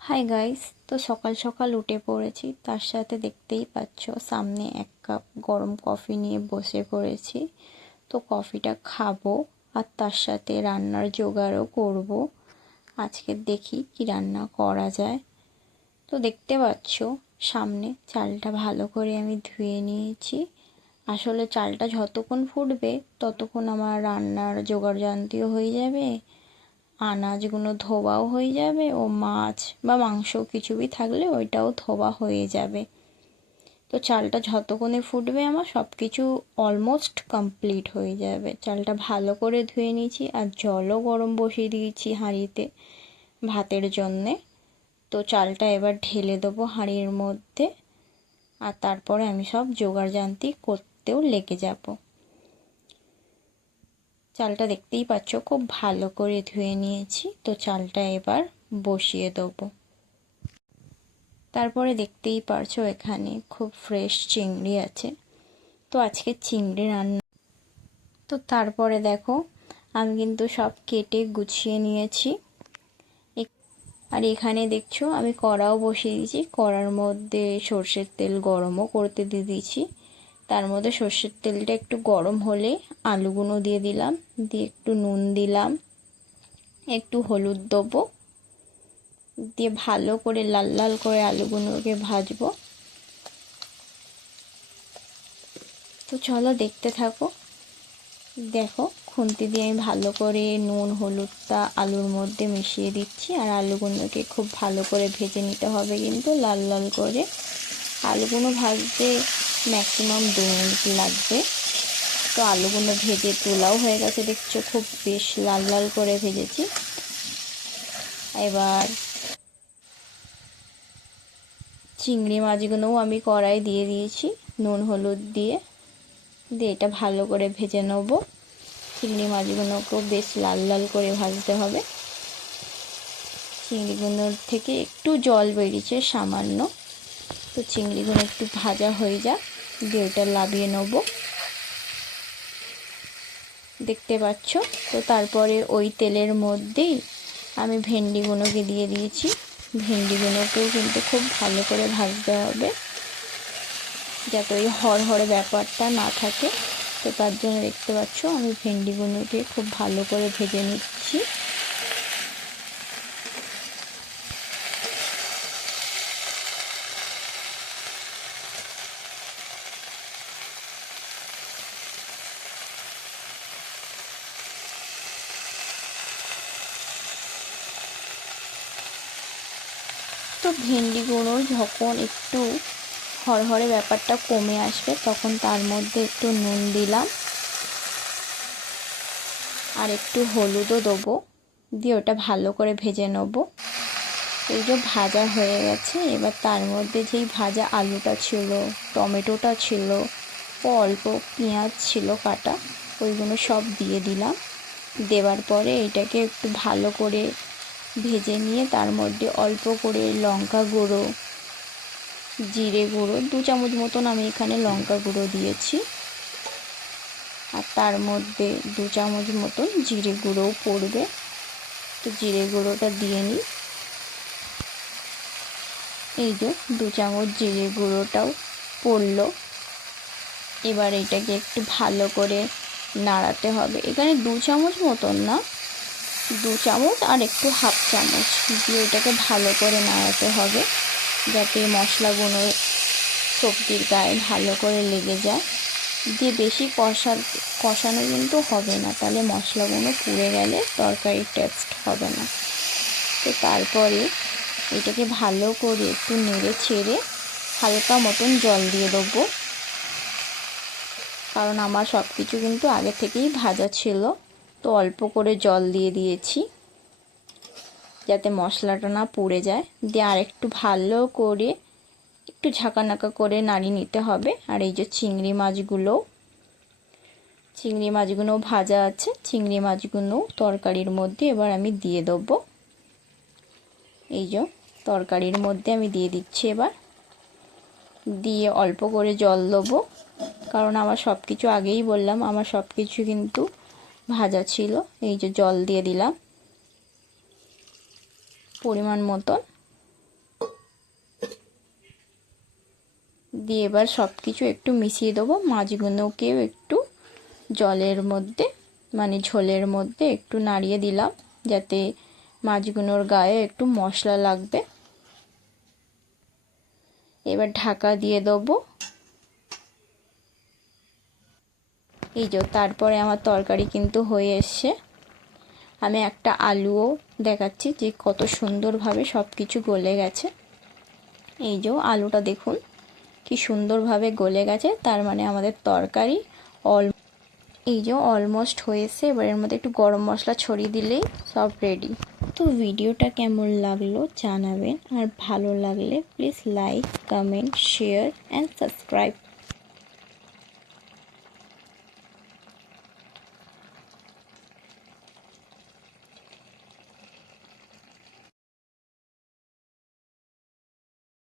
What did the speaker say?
Hi guys, তো সকাল সকাল উঠে পড়েছি। তার সাথে দেখতেই পাচ্ছ সামনে এক কাপ গরম কফি নিয়ে বসে পড়েছি। তো কফিটা খাবো আর তার সাথে রান্নার জোগাড়ও করব। আজকে দেখি কি রান্না করা যায়। তো দেখতে পাচ্ছ সামনে চালটা ভালো করে আমি ধুয়ে নিয়েছি। আসলে চালটা যতক্ষণ ফুটবে ততক্ষণ আমার রান্নার জোগাড় জানতিও হয়ে যাবে, আনাজগুলো ধোয়াও হয়ে যাবে, ও মাছ বা মাংস কিছুই থাকলে ওইটাও ধোয়া হয়ে যাবে। তো চালটা যতক্ষণে ফুটবে আমার সব কিছু অলমোস্ট কমপ্লিট হয়ে যাবে। চালটা ভালো করে ধুয়ে নিয়েছি আর জলও গরম বসিয়ে দিয়েছি হাঁড়িতে ভাতের জন্যে। তো চালটা এবার ঢেলে দেবো হাঁড়ির মধ্যে, আর তারপরে আমি সব জোগাড় জান্তি করতেও লেগে যাব। চালটা দেখতেই পাচ্ছ খুব ভালো করে ধুয়ে নিয়েছি। তো চালটা এবার বসিয়ে দেবো। তারপরে দেখতেই পারছো এখানে খুব ফ্রেশ চিংড়ি আছে। তো আজকে চিংড়ি রান্না। তো তারপরে দেখো আমি কিন্তু সব কেটে গুছিয়ে নিয়েছি। আর এখানে দেখছো আমি কড়াও বসিয়ে দিয়েছি। কড়ার মধ্যে সর্ষের তেল গরমও করতে দিয়ে দিয়েছি। তার মধ্যে সর্ষের তেলটা একটু গরম হলে আলুগুলো দিয়ে দিলাম, দিয়ে একটু নুন দিলাম, একটু হলুদ দেবো, দিয়ে ভালো করে লাল লাল করে আলুগুলোকে ভাজবো। তো চলো দেখতে থাকো। দেখো খুন্তি দিয়ে আমি ভালো করে নুন হলুদটা আলুর মধ্যে মিশিয়ে দিচ্ছি, আর আলুগুলোকে খুব ভালো করে ভেজে নিতে হবে, কিন্তু লাল লাল করে। আলুগুলো ভাজতে ম্যাক্সিমাম 2 মিনিট লাগবে। তো আলুগুলো ভেজে তোলাও হয়ে গেছে, দেখছো খুব বেশ লাল লাল করে ভেজেছি। এবার চিংড়ি মাছগুলোও আমি কড়াই দিয়ে দিয়েছি নুন হলুদ দিয়ে এটা ভালো করে ভেজে নেবো। চিংড়ি মাছগুলোকেও বেশ লাল লাল করে ভাজতে হবে। চিংড়িগুলোর থেকে একটু জল বেরিয়েছে সামান্য। তো চিংড়িগুলো একটু ভাজা হয়ে যাক, দিয়ে ওটা নামিয়ে নেব। দেখতে পাচ্ছ। তো তারপরে ওই তেলের মধ্যেই আমি ভেন্ডিগুলোকে দিয়ে দিয়েছি। ভেন্ডিগুলোকেও কিন্তু খুব ভালো করে ভাজতে হবে, যাতে ওই হড়হড়ে ব্যাপারটা না থাকে। তো তার জন্য দেখতে পাচ্ছ আমি ভেন্ডিগুলোকে খুব ভালো করে ভেজে নিচ্ছি। তো ভেন্ডিগুলো যখন একটু হড়হড়ে ব্যাপারটা কমে আসবে তখন তার মধ্যে একটু নুন দিলাম আর একটু হলুদও দেবো, দিয়ে ওটা ভালো করে ভেজে নেব। এই যে ভাজা হয়ে গেছে, এবার তার মধ্যে যেই ভাজা আলুটা ছিল, টমেটোটা ছিল ও অল্প পেঁয়াজ ছিল কাটা, ওইগুলো সব দিয়ে দিলাম। দেওয়ার পরে এটাকে একটু ভালো করে ভেজে নিয়ে তার মধ্যে অল্প করে লঙ্কা গুঁড়ো, জিরে গুঁড়ো 2 চামচ মতন আমি এখানে লঙ্কা গুঁড়ো দিয়েছি, আর তার মধ্যে 2 চামচ মতন জিরে গুঁড়োও পড়বে। তো জিরে গুঁড়োটা দিয়ে নিই। এই যে 2 চামচ জিরে গুঁড়োটাও পড়লো। এবার এটাকে একটু ভালো করে নাড়াতে হবে। এখানে 2 চামচ মতন না, 2 চামচ আর একটু হাফ চামচ দিয়ে এটাকে ভালো করে নাড়াতে হবে, যাতে মশলাগুলো সবজির গায়ে ভালো করে লেগে যায়। দিয়ে বেশি কষানো কিন্তু হবে না, তাহলে মশলাগুলো পুড়ে গেলে তরকারির টেস্ট হবে না। তো তারপরে এটাকে ভালো করে একটু নেড়ে ছেড়ে হালকা মতন জল দিয়ে দেবো, কারণ আমার সব কিছু কিন্তু আগে থেকেই ভাজা ছিল। তো অল্প করে জল দিয়ে দিয়েছি, যাতে মশলাটা না পুড়ে যায়। দিয়ে আর একটু ভালো করে একটু ঝাঁকানাকা করে নাড়িয়ে নিতে হবে। আর এই যে চিংড়ি মাছগুলো ভাজা আছে, চিংড়ি মাছগুলো তরকারির মধ্যে এবার আমি দিয়ে দেবো। এই যে তরকারির মধ্যে আমি দিয়ে দিচ্ছি এবার, দিয়ে অল্প করে জল দেবো, কারণ আমার সব কিছু আগেই বললাম আমার সব কিছু কিন্তু ভাজা ছিল। এই যে জল দিয়ে দিলাম পরিমাণ মতন। দিয়ে এবার সব কিছু একটু মিশিয়ে দেবো। মাছগুলোকেও একটু জলের মধ্যে মানে ঝোলের মধ্যে একটু নাড়িয়ে দিলাম, যাতে মাছগুলোর গায়ে একটু মশলা লাগবে। এবার ঢাকা দিয়ে দেবো। এই যে তারপরে আমার তরকারি কিন্তু হয়ে এসছে। আমি একটা আলুও দেখাচ্ছি যে কত সুন্দরভাবে সব কিছু গলে গেছে। এই যে আলুটা দেখুন কি সুন্দরভাবে গলে গেছে, তার মানে আমাদের তরকারি এই যে অলমোস্ট হয়েছে। এবার এর মধ্যে একটু গরম মশলা ছড়িয়ে দিলেই সব রেডি। তো ভিডিওটা কেমন লাগলো জানাবেন, আর ভালো লাগলে please like, comment, share and subscribe.